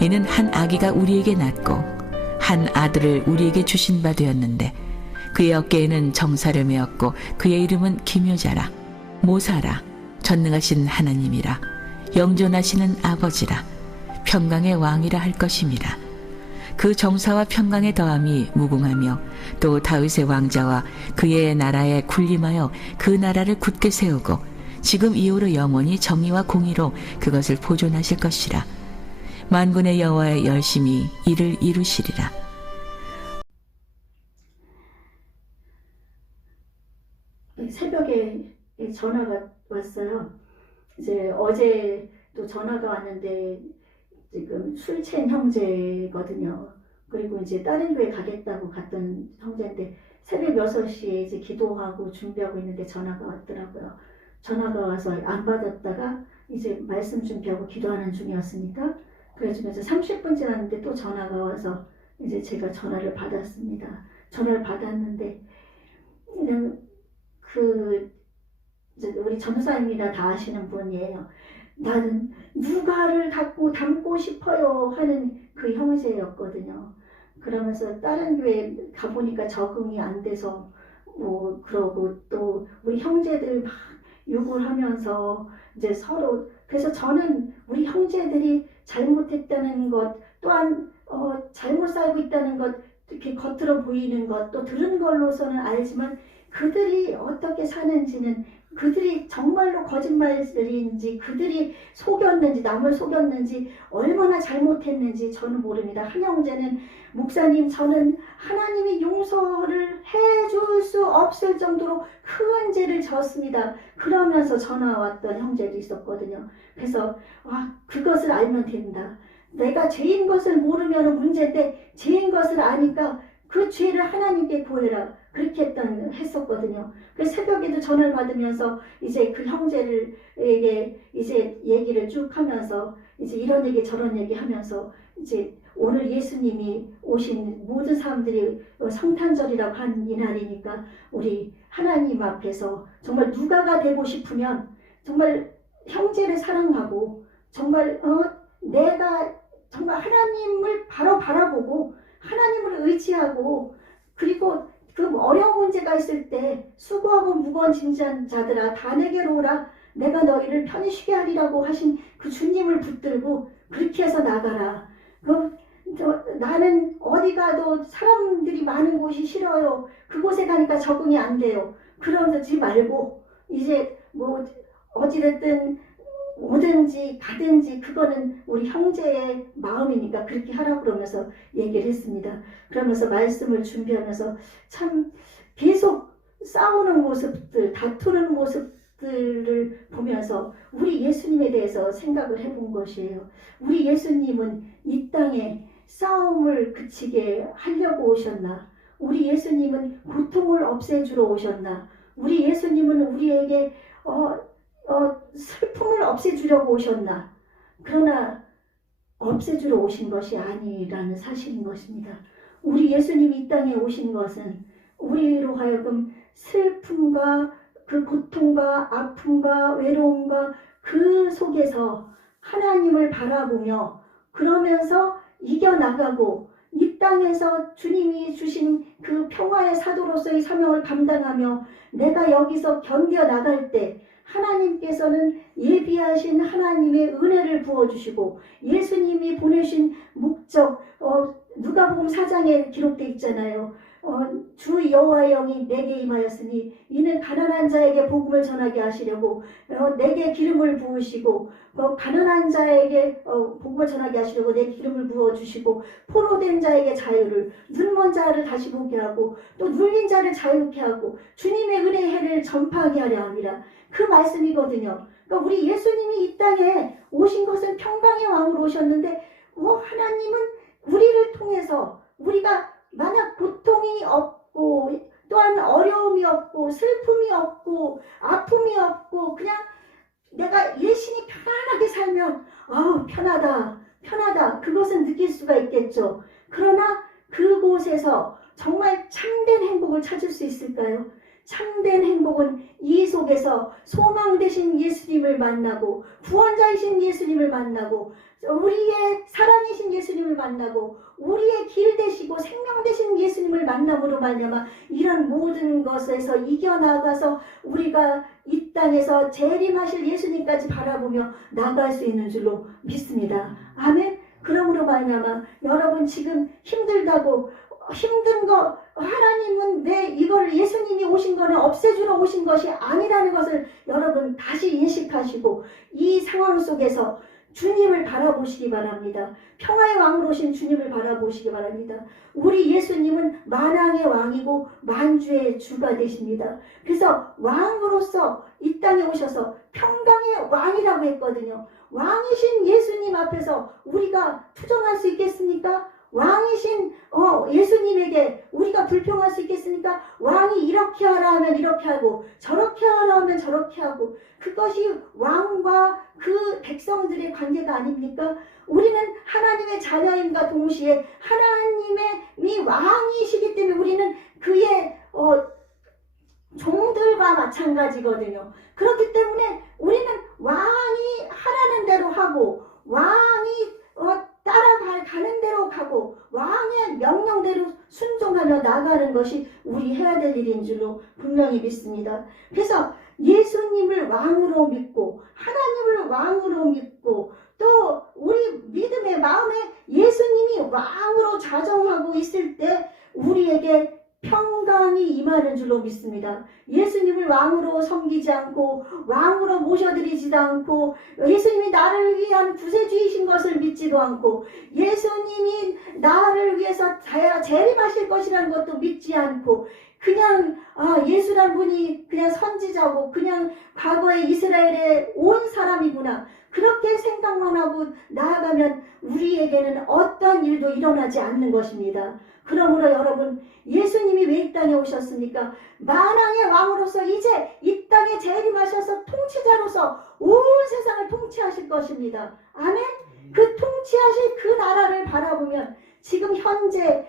이는 한 아기가 우리에게 낳고 한 아들을 우리에게 주신 바 되었는데 그의 어깨에는 정사를 메었고 그의 이름은 기묘자라 모사라 전능하신 하나님이라 영존하시는 아버지라 평강의 왕이라 할 것임이라. 그 정사와 평강의 더함이 무궁하며 또 다윗의 왕자와 그의 나라에 군림하여 그 나라를 굳게 세우고 지금 이후로 영원히 정의와 공의로 그것을 보존하실 것이라. 만군의 여호와의 열심히 이를 이루시리라. 새벽에 전화가 왔어요. 이제 어제 또 전화가 왔는데 지금 술 취한 형제거든요. 그리고 이제 다른 교회 가겠다고 갔던 형제인데 새벽 6시에 이제 기도하고 준비하고 있는데 전화가 왔더라고요. 전화가 와서 안 받았다가 이제 말씀 준비하고 기도하는 중이었으니까 그래주면서 30분 지났는데 또 전화가 와서 이제 제가 전화를 받았습니다. 전화를 받았는데 그냥 이제 우리 전사입니다. 다 아시는 분이에요. 나는 누가를 닮고 싶어요 하는 그 형제였거든요. 그러면서 다른 교회 가보니까 적응이 안 돼서 뭐 그러고 또 우리 형제들 막 욕을 하면서 이제 서로 그래서 저는 우리 형제들이 잘못했다는 것 또한 잘못 살고 있다는 것 이렇게 겉으로 보이는 것 또 들은 걸로서는 알지만 그들이 어떻게 사는지는 그들이 정말로 거짓말들인지 그들이 속였는지 남을 속였는지 얼마나 잘못했는지 저는 모릅니다. 한 형제는 목사님 저는 하나님이 용서를 해줄 수 없을 정도로 큰 죄를 졌습니다. 그러면서 전화 왔던 형제도 있었거든요. 그래서 그것을 알면 된다. 내가 죄인 것을 모르면 문제인데 죄인 것을 아니까 그 죄를 하나님께 구해라. 그렇게 했었거든요. 그래서 새벽에도 전화를 받으면서 이제 그 형제에게 이제 얘기를 쭉 하면서 이제 이런 얘기 저런 얘기 하면서 이제 오늘 예수님이 오신 모든 사람들이 성탄절이라고 한 이날이니까 우리 하나님 앞에서 정말 누가가 되고 싶으면 정말 형제를 사랑하고 정말 내가 정말 하나님을 바로 바라보고 하나님을 의지하고 그리고 그 어려운 문제가 있을 때 수고하고 무거운 짐진 자들아 다 내게로 오라 내가 너희를 편히 쉬게 하리라고 하신 그 주님을 붙들고 그렇게 해서 나가라. 나는 어디 가도 사람들이 많은 곳이 싫어요. 그곳에 가니까 적응이 안 돼요. 그러지 말고 이제 뭐 어찌됐든 오든지 가든지 그거는 우리 형제의 마음이니까 그렇게 하라고 그러면서 얘기를 했습니다. 그러면서 말씀을 준비하면서 참 계속 싸우는 모습들, 다투는 모습들을 보면서 우리 예수님에 대해서 생각을 해본 것이에요. 우리 예수님은 이 땅에 싸움을 그치게 하려고 오셨나? 우리 예수님은 고통을 없애주러 오셨나? 우리 예수님은 우리에게 슬픔을 없애주려고 오셨나? 그러나 없애주러 오신 것이 아니라는 사실인 것입니다. 우리 예수님이 이 땅에 오신 것은 우리로 하여금 슬픔과 그 고통과 아픔과 외로움과 그 속에서 하나님을 바라보며 그러면서 이겨나가고 이 땅에서 주님이 주신 그 평화의 사도로서의 사명을 감당하며 내가 여기서 견뎌나갈 때 하나님께서는 예비하신 하나님의 은혜를 부어주시고 예수님이 보내신 목적 누가복음 4장에 기록되어 있잖아요. 주 여호와의 영이 내게 임하였으니 이는 가난한 자에게 복음을 전하게 하시려고 내게 기름을 부으시고 가난한 자에게 복음을 전하게 하시려고 내게 기름을 부어주시고 포로된 자에게 자유를 눈먼 자를 다시 보게 하고 또 눌린 자를 자유케 하고 주님의 은혜의 해를 전파하게 하려 함이라. 그 말씀이거든요. 그러니까 우리 예수님이 이 땅에 오신 것은 평강의 왕으로 오셨는데 하나님은 우리를 통해서 우리가 만약 고통이 없고 또한 어려움이 없고 슬픔이 없고 아픔이 없고 그냥 내가 열심히 편안하게 살면 편하다 그것은 느낄 수가 있겠죠. 그러나 그곳에서 정말 참된 행복을 찾을 수 있을까요? 참된 행복은 이 속에서 소망 되신 예수님을 만나고 구원자이신 예수님을 만나고 우리의 사랑이신 예수님을 만나고 우리의 길 되시고 생명 되신 예수님을 만남으로 말미암아 이런 모든 것에서 이겨나가서 우리가 이 땅에서 재림하실 예수님까지 바라보며 나갈 수 있는 줄로 믿습니다. 아멘. 그러므로 말미암아 여러분 지금 힘들다고 힘든 거 하나님은 내 이걸 예수님이 오신 거는 없애주러 오신 것이 아니라는 것을 여러분 다시 인식하시고 이 상황 속에서 주님을 바라보시기 바랍니다. 평화의 왕으로 오신 주님을 바라보시기 바랍니다. 우리 예수님은 만왕의 왕이고 만주의 주가 되십니다. 그래서 왕으로서 이 땅에 오셔서 평강의 왕이라고 했거든요. 왕이신 예수님 앞에서 우리가 투정할 수 있겠습니까? 왕이신 예수님에게 우리가 불평할 수 있겠습니까? 왕이 이렇게 하라 하면 이렇게 하고 저렇게 하라 하면 저렇게 하고 그것이 왕과 그 백성들의 관계가 아닙니까? 우리는 하나님의 자녀임과 동시에 하나님의 왕이시기 때문에 우리는 그의 종들과 마찬가지거든요. 그렇기 때문에 우리는 왕이 하라는 대로 하고 왕이 따라가는 대로 가고 왕의 명령대로 순종하며 나가는 것이 우리 해야 될 일인 줄로 분명히 믿습니다. 그래서 예수님을 왕으로 믿고 하나님을 왕으로 믿고 또 우리 믿음의 마음에 예수님이 왕으로 자정하고 있을 때 우리에게 평강이 임하는 줄로 믿습니다. 예수님을 왕으로 섬기지 않고 왕으로 모셔드리지도 않고 예수님이 나를 위한 구세주이신 것을 믿지도 않고 예수님이 나를 위해서 재림하실 것이라는 것도 믿지 않고 그냥 예수란 분이 그냥 선지자고 그냥 과거에 이스라엘에 온 사람이구나 그렇게 생각만 하고 나아가면 우리에게는 어떤 일도 일어나지 않는 것입니다. 그러므로 여러분 예수님이 왜 이 땅에 오셨습니까? 만왕의 왕으로서 이제 이 땅에 재림하셔서 통치자로서 온 세상을 통치하실 것입니다. 아멘? 그 통치하실 그 나라를 바라보면 지금 현재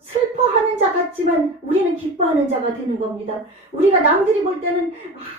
슬퍼하는 자 같지만 우리는 기뻐하는 자가 되는 겁니다. 우리가 남들이 볼 때는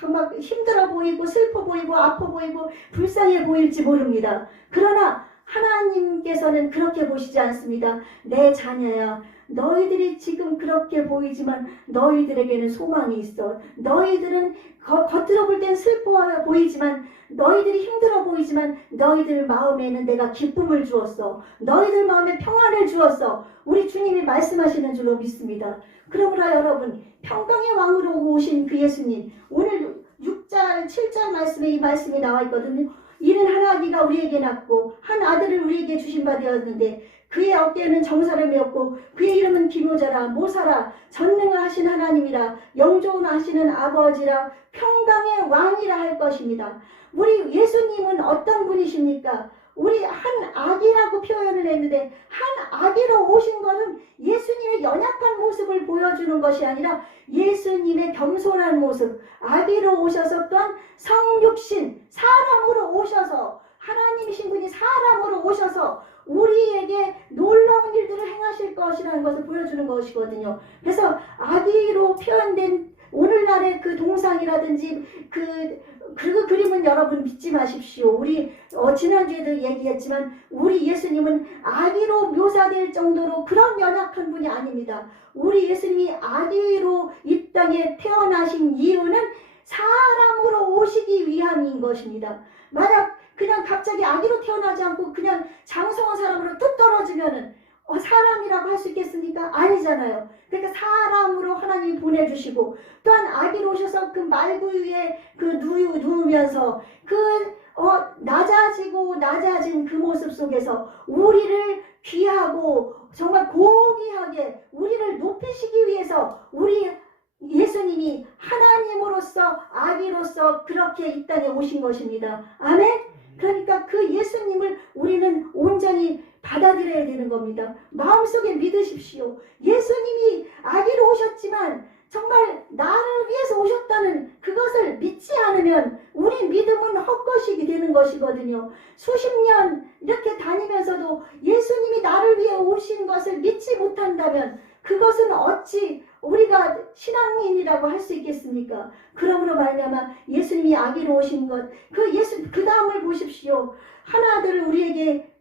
막 힘들어 보이고 슬퍼 보이고 아파 보이고 불쌍해 보일지 모릅니다. 그러나 하나님께서는 그렇게 보시지 않습니다. 내 자녀야 너희들이 지금 그렇게 보이지만 너희들에게는 소망이 있어. 너희들은 겉으로 볼 땐 슬퍼 보이지만 너희들이 힘들어 보이지만 너희들 마음에는 내가 기쁨을 주었어. 너희들 마음에 평안을 주었어. 우리 주님이 말씀하시는 줄로 믿습니다. 그러므로 여러분 평강의 왕으로 오신 그 예수님 오늘 6절 7절 말씀에 이 말씀이 나와 있거든요. 이는 한 아기가 우리에게 낳고 한 아들을 우리에게 주신 바 되었는데 그의 어깨에는 정사를 메었고 그의 이름은 기묘자라 모사라 전능하신 하나님이라 영존하시는 아버지라 평강의 왕이라 할 것입니다. 우리 예수님은 어떤 분이십니까? 우리 한 아기라고 표현을 했는데 한 아기로 오신 것은 예수님의 연약한 모습을 보여주는 것이 아니라 예수님의 겸손한 모습, 아기로 오셔서 또한 성육신, 사람으로 오셔서 하나님이신 분이 사람으로 오셔서 우리에게 놀라운 일들을 행하실 것이라는 것을 보여주는 것이거든요. 그래서 아기로 표현된 오늘날의 그 동상이라든지 그 그림은 여러분 믿지 마십시오. 우리 지난주에도 얘기했지만 우리 예수님은 아기로 묘사될 정도로 그런 연약한 분이 아닙니다. 우리 예수님이 아기로 이 땅에 태어나신 이유는 사람으로 오시기 위함인 것입니다. 만약 그냥 갑자기 아기로 태어나지 않고 그냥 장성한 사람으로 뚝 떨어지면은 사람이라고 할 수 있겠습니까? 아니잖아요. 그러니까 사람으로 하나님이 보내주시고 또한 아기로 오셔서 그 말구 위에 그 누우면서 낮아진 그 모습 속에서 우리를 귀하고 정말 고귀하게 우리를 높이시기 위해서 우리 예수님이 하나님으로서 아기로서 그렇게 이 땅에 오신 것입니다. 아멘? 그러니까 그 예수님을 우리는 온전히 받아들여야 되는 겁니다. 마음속에 믿으십시오. 예수님이 아기로 오셨지만 정말 나를 위해서 오셨다는 그것을 믿지 않으면 우리 믿음은 헛것이게 되는 것이거든요. 수십 년 이렇게 다니면서도 예수님이 나를 위해 오신 것을 믿지 못한다면 그것은 어찌 우리가 신앙인이라 아들이라고 할 수 있겠습니까? 그러므로 말미암아 예수님이 아기로 오신 것, 그 다음을 보십시오. 한 아들을 우리에게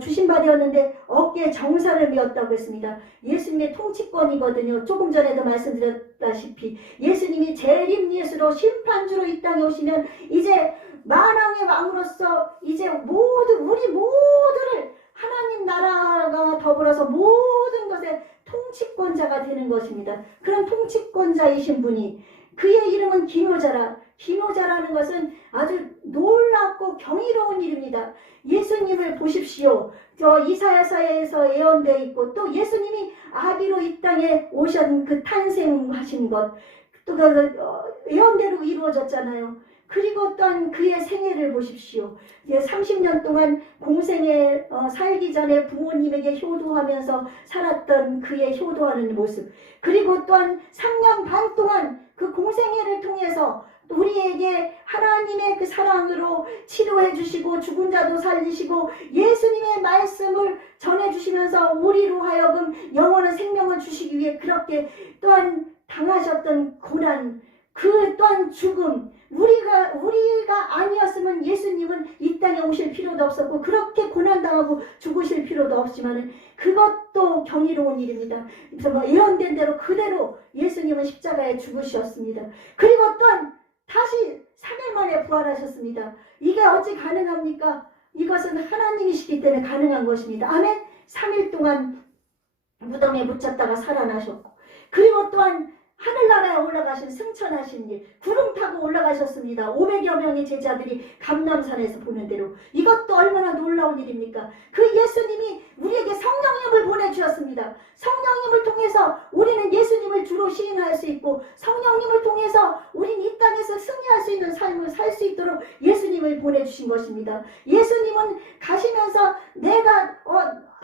주신 바 되었는데 어깨에 정사를 메었다고 했습니다. 예수님의 통치권이거든요. 조금 전에도 말씀드렸다시피 예수님이 재림 예수로 심판주로 이 땅에 오시면 이제 만왕의 왕으로서 이제 우리 모두를 하나님 나라가 더불어서 모든 것의 통치권자가 되는 것입니다. 그런 통치권자이신 분이, 그의 이름은 기묘자라. 기묘자라는 것은 아주 놀랍고 경이로운 일입니다. 예수님을 보십시오. 이사야서에서 예언되어 있고, 또 예수님이 아기로 이 땅에 오신 그 탄생하신 것, 또 예언대로 이루어졌잖아요. 그리고 또한 그의 생애를 보십시오. 30년 동안 공생에 살기 전에 부모님에게 효도하면서 살았던 그의 효도하는 모습, 그리고 또한 3년 반 동안 그 공생애를 통해서 우리에게 하나님의 그 사랑으로 치료해 주시고 죽은 자도 살리시고 예수님의 말씀을 전해 주시면서 우리로 하여금 영원한 생명을 주시기 위해 그렇게 또한 당하셨던 고난, 그 또한 죽음, 우리가 아니었으면 예수님은 이 땅에 오실 필요도 없었고 그렇게 고난당하고 죽으실 필요도 없지만은 그것도 경이로운 일입니다. 그래서 예언된 대로 그대로 예수님은 십자가에 죽으셨습니다. 그리고 또한 다시 3일 만에 부활하셨습니다. 이게 어찌 가능합니까? 이것은 하나님이시기 때문에 가능한 것입니다. 아멘. 3일 동안 무덤에 묻혔다가 살아나셨고, 그리고 또한 하늘나라에 올라가신 승천하신 일, 구름 타고 올라가셨습니다. 500여 명의 제자들이 감람산에서 보는 대로. 이것도 얼마나 놀라운 일입니까? 그 예수님이 우리에게 성령님을 보내주셨습니다. 성령님을 통해서 우리는 예수님을 주로 시인할 수 있고, 성령님을 통해서 우리는 이 땅에서 승리할 수 있는 삶을 살 수 있도록 예수님을 보내주신 것입니다. 예수님은 가시면서 내가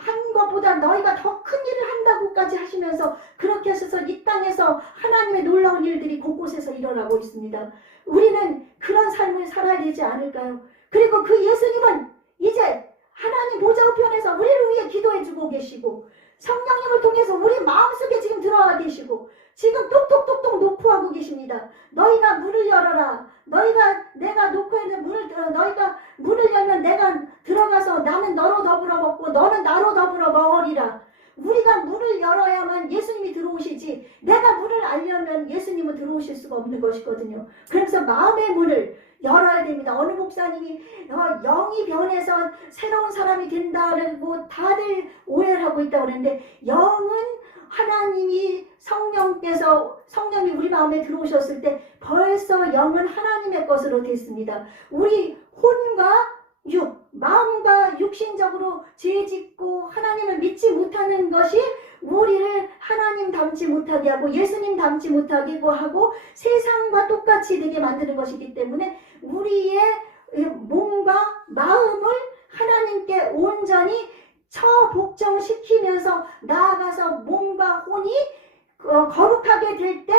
한 것보다 너희가 더 큰 일을 한다고까지 하시면서 그렇게 하셔서 이 땅에서 하나님의 놀라운 일들이 곳곳에서 일어나고 있습니다. 우리는 그런 삶을 살아야 되지 않을까요? 그리고 그 예수님은 이제 하나님 보좌 우편에서 우리를 위해 기도해주고 계시고, 성령님을 통해서 우리 마음속에 지금 들어와 계시고 지금 똑똑똑똑 노크하고 계십니다. 너희가 문을 열어라. 내가 노크했는 너희가 문을 열면 내가 들어가서 나는 너로 더불어 먹고 너는 나로 더불어 먹으리라. 우리가 문을 열어야만 예수님이 들어오시지, 내가 문을 안 열면 예수님은 들어오실 수가 없는 것이거든요. 그래서 마음의 문을 열어야 됩니다. 어느 목사님이 영이 변해서 새로운 사람이 된다고 다들 오해를 하고 있다고 그러는데, 영은 하나님이 성령이 우리 마음에 들어오셨을 때 벌써 영은 하나님의 것으로 됐습니다. 우리 혼과 마음과 육신적으로 죄짓고 하나님을 믿지 못하는 것이 우리를 하나님 닮지 못하게 하고 예수님 닮지 못하게 하고 세상과 똑같이 되게 만드는 것이기 때문에 우리의 몸과 마음을 하나님께 온전히 처복종시키면서 나아가서 몸과 혼이 거룩하게 될 때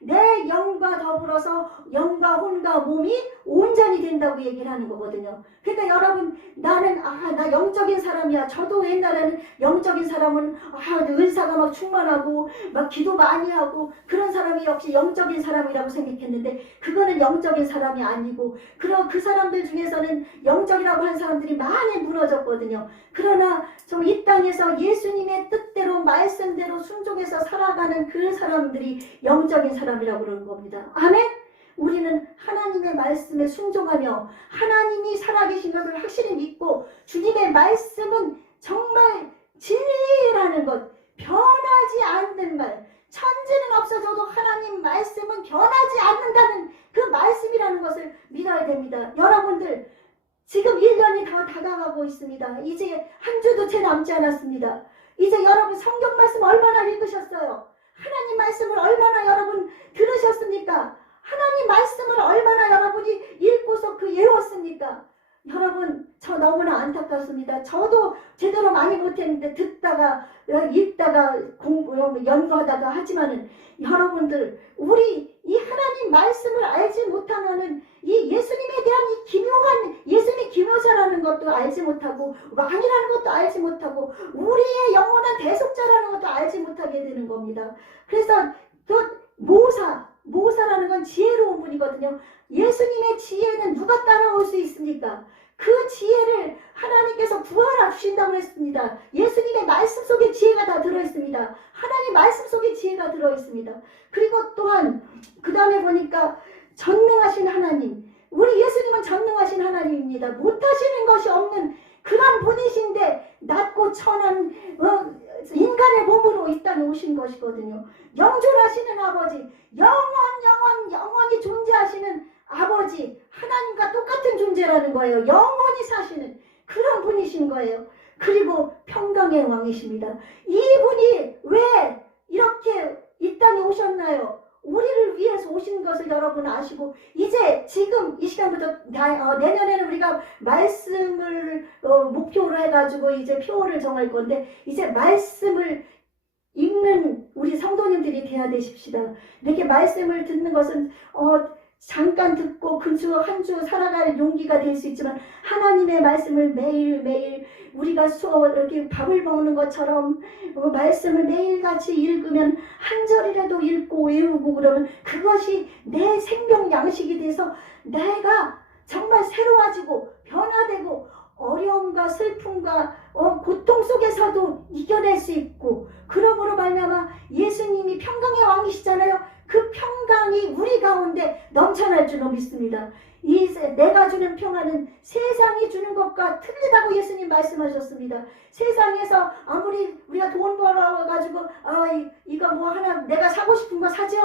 내 영과 더불어서 영과 혼과 몸이 온전히 된다고 얘기를 하는 거거든요. 그러니까 여러분, 나는 나 영적인 사람이야. 저도 옛날에는 영적인 사람은 은사가 막 충만하고 막 기도 많이 하고 그런 사람이 역시 영적인 사람이라고 생각했는데, 그거는 영적인 사람이 아니고 그 사람들 중에서는 영적이라고 하는 사람들이 많이 무너졌거든요. 그러나 좀 이 땅에서 예수님의 뜻대로 말씀대로 순종해서 살아가는 그 사람들이 영적인 사람이라고 그러는 겁니다. 아멘. 우리는 하나님의 말씀에 순종하며 하나님이 살아계신 것을 확실히 믿고 주님의 말씀은 정말 진리라는 것, 변하지 않는 말, 천지는 없어져도 하나님 말씀은 변하지 않는다는 그 말씀이라는 것을 믿어야 됩니다. 여러분들, 지금 1년이 다 다가가고 있습니다. 이제 한 주도 채 남지 않았습니다. 이제 여러분 성경 말씀 얼마나 읽으셨어요? 하나님 말씀을 얼마나 여러분 들으셨습니까? 하나님 말씀을 얼마나 여러분이 읽고서 외웠습니까? 여러분, 저 너무나 안타깝습니다. 저도 제대로 많이 못했는데 듣다가 읽다가 연구하다가 하지만은, 여러분들, 우리 이 하나님 말씀을 알지 못하면은 이 예수님에 대한 이 기묘한 예수님이 기묘자라는 것도 알지 못하고 왕이라는 것도 알지 못하고 우리의 영원한 대속자라는 것도 알지 못하게 되는 겁니다. 그래서 또 모사라는 건 지혜로운 분이거든요. 예수님의 지혜는 누가 따라올 수 있습니까? 그 지혜를 하나님께서 부활하 주신다고 했습니다. 예수님의 말씀 속에 지혜가 다 들어있습니다. 하나님 말씀 속에 지혜가 들어있습니다. 그리고 또한 그 다음에 보니까 전능하신 하나님, 우리 예수님은 전능하신 하나님입니다. 못하시는 것이 없는 그런 분이신데 낮고 천한 인간의 몸으로 이 땅에 오신 것이거든요. 영존하시는 아버지, 영원히 존재하시는 아버지, 하나님과 똑같은 존재라는 거예요. 영원히 사시는 그런 분이신 거예요. 그리고 평강의 왕이십니다. 이분이 왜 이렇게 이 땅에 오셨나요? 우리를 위해서 오신 것을 여러분 아시고, 이제 지금 이 시간부터 내년에는 우리가 말씀을 목표로 해가지고 이제 표를 정할 건데, 이제 말씀을 읽는 우리 성도님들이 돼야 되십시다. 이렇게 말씀을 듣는 것은 잠깐 듣고 그 주 한 주 살아갈 용기가 될 수 있지만, 하나님의 말씀을 매일매일 우리가 이렇게 밥을 먹는 것처럼 말씀을 매일같이 읽으면 한 절이라도 읽고 외우고 그러면 그것이 내 생명 양식이 돼서 내가 정말 새로워지고 변화되고 어려움과 슬픔과 고통 속에서도 이겨낼 수 있고, 그러므로 말미암아 예수님이 평강의 왕이시잖아요. 그 평강이 우리 가운데 넘쳐날 줄로 믿습니다. 내가 주는 평안은 세상이 주는 것과 틀리다고 예수님 말씀하셨습니다. 세상에서 아무리 우리가 돈 벌어가지고 이거 뭐 하나 내가 사고 싶은 거 사죠?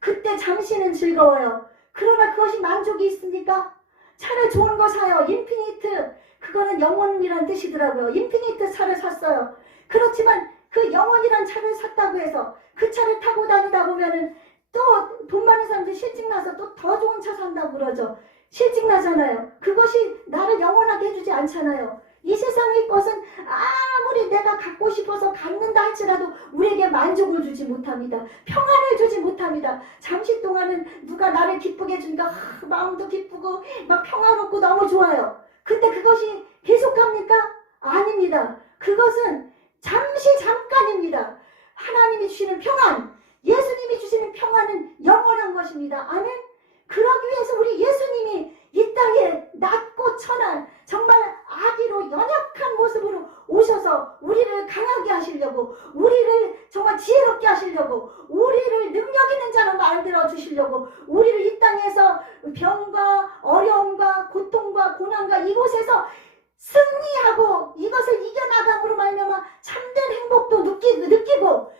그때 잠시는 즐거워요. 그러나 그것이 만족이 있습니까? 차를 좋은 거 사요. 인피니트, 그거는 영원이란 뜻이더라고요. 인피니트 차를 샀어요. 그렇지만 그 영원이란 차를 샀다고 해서 그 차를 타고 다니다 보면은 또 돈 많은 사람들 실직나서 또 더 좋은 차 산다고 그러죠. 실직나잖아요. 그것이 나를 영원하게 해주지 않잖아요. 이 세상의 것은 아무리 내가 갖고 싶어서 갖는다 할지라도 우리에게 만족을 주지 못합니다. 평안을 주지 못합니다. 잠시 동안은 누가 나를 기쁘게 해주니까 마음도 기쁘고 막 평화롭고 너무 좋아요. 근데 그것이 계속합니까? 아닙니다. 그것은 잠깐입니다. 하나님이 주시는 평안, 예수님이 주시는 평안은 영원한 것입니다. 아멘. 그러기 위해서 우리 예수님이 이 땅에 낮고 천한 정말 아기로 연약한 모습으로 오셔서 우리를 강하게 하시려고, 우리를 정말 지혜롭게 하시려고, 우리를 능력 있는 자로 만들어 주시려고, 우리를 이 땅에서 병과 어려움과 고통과 고난과 이곳에서 승리하고 이것을 이겨나감으로 말미암아 참된 행복도 느끼고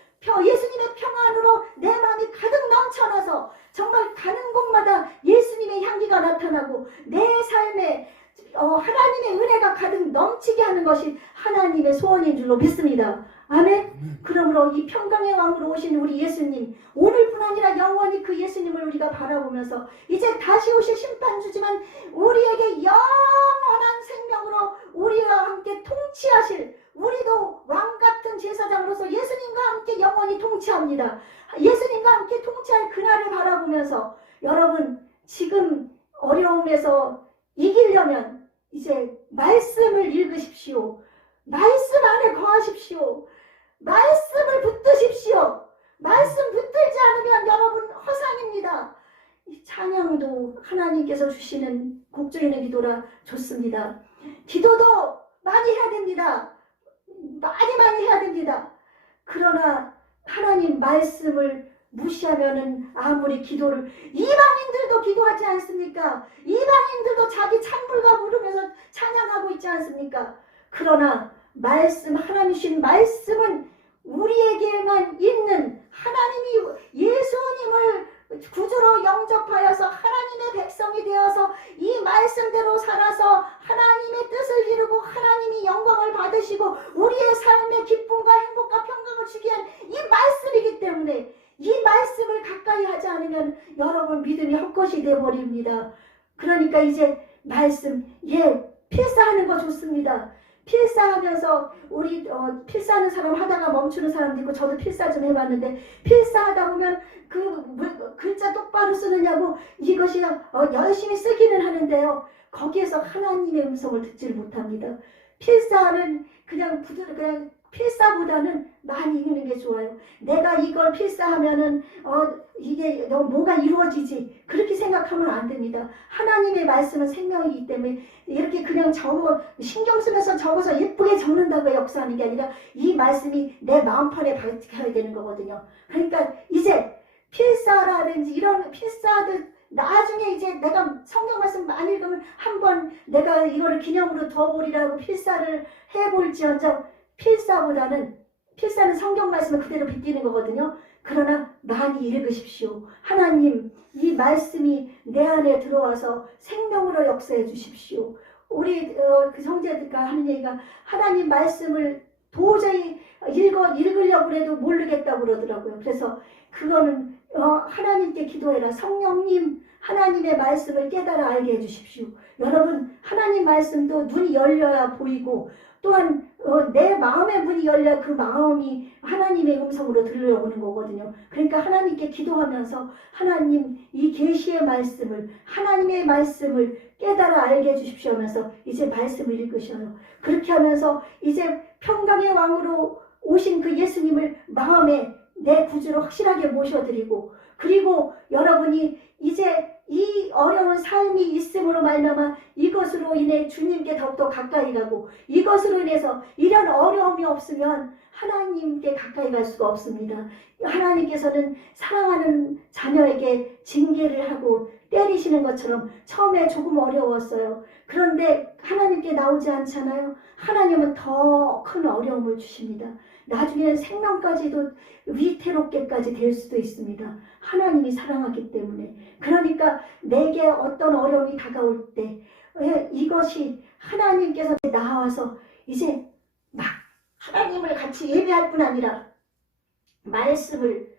예수님의 평안으로 내 마음이 가득 넘쳐나서 정말 가는 곳마다 예수님의 향기가 나타나고 내 삶에 하나님의 은혜가 가득 넘치게 하는 것이 하나님의 소원인 줄로 믿습니다. 아멘. 그러므로 이 평강의 왕으로 오신 우리 예수님, 오늘뿐 아니라 영원히 그 예수님을 우리가 바라보면서 이제 다시 오실 심판주지만 우리에게 영원한 생명으로 우리와 함께 통치하실, 우리도 왕같은 제사장으로서 예수님과 함께 영원히 통치합니다. 예수님과 함께 통치할 그날을 바라보면서 여러분, 지금 어려움에서 이기려면 이제 말씀을 읽으십시오. 말씀 안에 거하십시오. 말씀을 붙드십시오. 말씀 붙들지 않으면 여러분 허상입니다. 이 찬양도 하나님께서 주시는 곡조이는 기도라 좋습니다. 기도도 많이 해야 됩니다. 많이 해야 됩니다. 그러나 하나님 말씀을 무시하면은 아무리 기도를, 이방인들도 기도하지 않습니까? 이방인들도 자기 찬불과 부르면서 찬양하고 있지 않습니까? 그러나 말씀, 하나님 주신 말씀은 우리에게만 있는, 하나님이 예수님을 구주로 영접하여서 하나님의 백성이 되어서 이 말씀대로 살아서 하나님의 뜻을 이루고 하나님이 영광을 받으시고 우리의 삶의 기쁨과 행복과 평강을 주게 한 이 말씀이기 때문에 이 말씀을 가까이 하지 않으면 여러분 믿음이 헛것이 되어버립니다. 그러니까 이제 말씀, 필사하는 거 좋습니다. 필사하면서 우리 필사하는 사람 하다가 멈추는 사람도 있고, 저도 필사 좀 해봤는데 필사하다 보면 그 글자 똑바로 쓰느냐고 이것이 열심히 쓰기는 하는데요, 거기에서 하나님의 음성을 듣지를 못합니다. 필사는 그냥 필사보다는 많이 읽는 게 좋아요. 내가 이걸 필사하면은 이게 뭐가 이루어지지 그렇게 생각하면 안 됩니다. 하나님의 말씀은 생명이기 때문에 이렇게 그냥 신경 쓰면서 적어서 예쁘게 적는다고 역사하는 게 아니라 이 말씀이 내 마음판에 박혀야 되는 거거든요. 그러니까 이제 필사라든지 이런 필사들 나중에 이제 내가 성경 말씀 많이 읽으면 한번 내가 이거를 기념으로 둬보리라고 필사를 해볼지언정 필사는 성경 말씀을 그대로 빗대는 거거든요. 그러나 많이 읽으십시오. 하나님 이 말씀이 내 안에 들어와서 생명으로 역사해 주십시오. 우리 그 형제들과 하는 얘기가 하나님 말씀을 도저히 읽으려고 해도 모르겠다고 그러더라고요. 그래서 그거는 하나님께 기도해라. 성령님 하나님의 말씀을 깨달아 알게 해주십시오. 여러분 하나님 말씀도 눈이 열려야 보이고 또한 내 마음의 문이 열려 그 마음이 하나님의 음성으로 들려오는 거거든요. 그러니까 하나님께 기도하면서 하나님 이 계시의 말씀을 하나님의 말씀을 깨달아 알게 해주십시오 하면서 이제 말씀을 읽으셔요. 그렇게 하면서 이제 평강의 왕으로 오신 그 예수님을 마음에 내 구주로 확실하게 모셔드리고 그리고 여러분이 이제 이 어려운 삶이 있음으로 말미암아 이것으로 인해 주님께 더욱더 가까이 가고 이것으로 인해서 이런 어려움이 없으면 하나님께 가까이 갈 수가 없습니다. 하나님께서는 사랑하는 자녀에게 징계를 하고 때리시는 것처럼 처음에 조금 어려웠어요. 그런데 하나님께 나오지 않잖아요. 하나님은 더 큰 어려움을 주십니다. 나중에는 생명까지도 위태롭게까지 될 수도 있습니다. 하나님이 사랑하기 때문에. 그러니까 내게 어떤 어려움이 다가올 때 이것이 하나님께서 나와서 이제 막 하나님을 같이 예배할 뿐 아니라 말씀을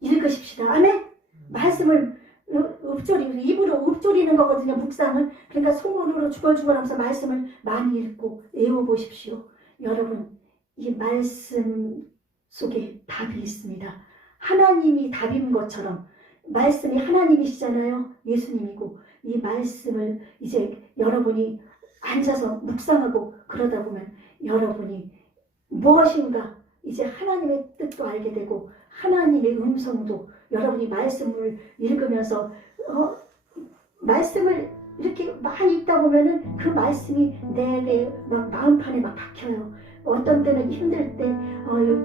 읽으십시다. 아멘? 말씀을 입으로 읊조리는 거거든요. 묵상은. 그러니까 손으로 주걸주걸하면서 말씀을 많이 읽고 외워보십시오. 여러분 이 말씀 속에 답이 있습니다. 하나님이 답인 것처럼 말씀이 하나님이시잖아요. 예수님이고 이 말씀을 이제 여러분이 앉아서 묵상하고 그러다 보면 여러분이 무엇인가 이제 하나님의 뜻도 알게 되고 하나님의 음성도 여러분이 말씀을 읽으면서 말씀을 이렇게 많이 읽다 보면은 그 말씀이 내게 막 마음판에 막 박혀요. 어떤 때는 힘들 때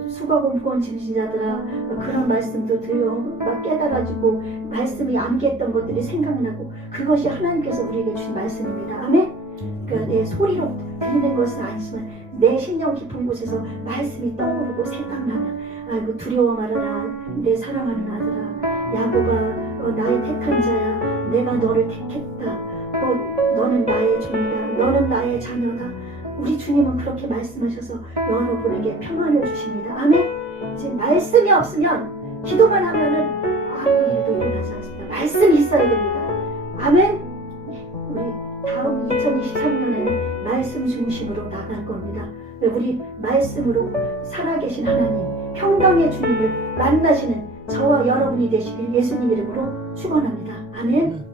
수고하고 무거운 짐진 자들아 그런 말씀도 들려 막 깨달아지고 말씀이 암기했던 것들이 생각나고 그것이 하나님께서 우리에게 주신 말씀입니다. 아멘? 그러니까 내 소리로 들리는 것은 아니지만 내 심령 깊은 곳에서 말씀이 떠오르고 생각나면 아이고 두려워 말아라 내 사랑하는 아들아 야곱아 나의 택한 자야 내가 너를 택했다 너는 나의 종이다 너는 나의 자녀다 우리 주님은 그렇게 말씀하셔서 여러분에게 평안을 주십니다. 아멘? 이제 말씀이 없으면 기도만 하면은 아무 일도 일어나지 않습니다. 말씀이 있어야 됩니다. 아멘? 우리 다음 2023년에는 말씀 중심으로 나갈 겁니다. 우리 말씀으로 살아계신 하나님, 평강의 주님을 만나시는 저와 여러분이 되시길 예수님 이름으로 축원합니다. 아멘.